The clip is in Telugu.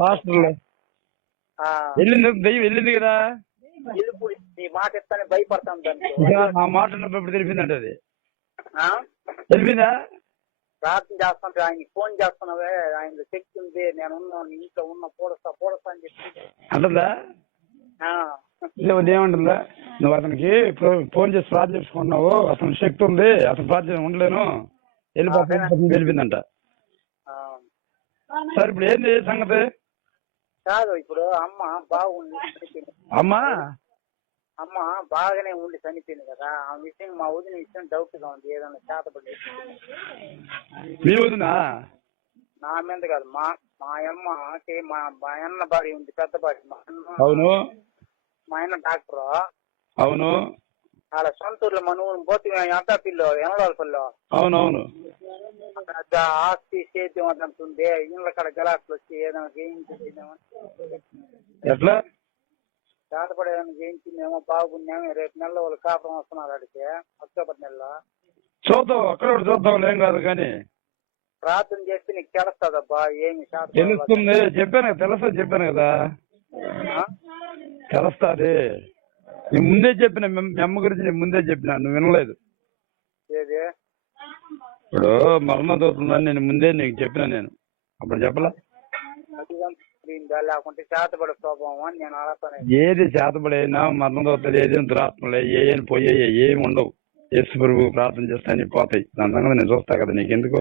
హాస్టల్లో? ఆ, వెళ్ళింది దెయ్యం వెళ్ళింది కదా? మాట ఇస్తానే ఇంకా నా మాట ఉన్నప్పుడు తెలిపిందంట అది. ఆ? తెలిపిందా? ప్రార్థన చేస్తుంటే ఆయన ఫోన్ చేస్తున్నావే ఆయన శక్తి ఉంది నేను ఇంట్లో ఉన్న పూడస్తా పూడస్తా అని చెప్పి. అంటుందా? ఆ, ఏమంటుందా? నువ్వు అతనికి ఫోన్ చేసి ప్రార్థన చేసుకుంటున్నావు అతను శక్తి ఉంది అతను ప్రార్థన ఉండలేను. వెళ్ళిపోతాను తెలిపిందంట. ఆ. సరే ఇప్పుడు ఏంది సంగతి? కాదు ఇప్పుడు అమ్మ చనిపోయింది. అమ్మా? అమ్మ బాగానే ఉండి చనిపోయింది కదా. ఆ విషయం మా వదిన విషయం డౌట్గా ఉంది ఏదైనా చేతపడి మీ వదినా? నా మీద కాదు మా మా అమ్మకి మా మా అన్న భార్య ఉంది పెద్ద భార్య. మా అన్న అవును. మా అన్న డాక్టర్. అవును. వాళ్ళ సొంత ఊర్లో మన ఊరు పోతే ఎంత పిల్లో ఎనడాలపల్లిలో అవునవును. సేద్యం అంటుంది ఇళ్ళ కాడ గలాట్లు వచ్చి ఏదైనా చేయించిందేమో ఎట్లా? చేతపడి ఏదైనా చేయించిందేమో బాగుందేమో రేపు నెలలో వాళ్ళు కాపురం వస్తున్నారు అడిగి అక్టోబర్ నెలలో. చూద్దాం అక్కడ చూద్దాం ఏం కాదు కానీ. ప్రార్థన చేస్తే నీకు తెలుస్తుందబ్బా ఏమి తెలుస్తుంది చెప్పాను తెలుస్తా చెప్పాను కదా? తెలుస్తుంది. ముందే చెప్పిన మీ అమ్మ గురించి ముందే చెప్పిన నువ్వు వినలేదు. ఇప్పుడు మరణం దొరుకుతుందని నేను ముందే నీకు చెప్పిన నేను. అప్పుడు చెప్పలా? చేతపడే ఏది చేతబడైనా మరణం దొరుకుతుంది ఏది దురాత్మలే ఏ ఏం పోయే ఏమి ఉండవు. యేసు ప్రభు ప్రార్థన చేస్తాయని పోతాయి. దాని సంగతి నేను చూస్తా కదా నీకెందుకు?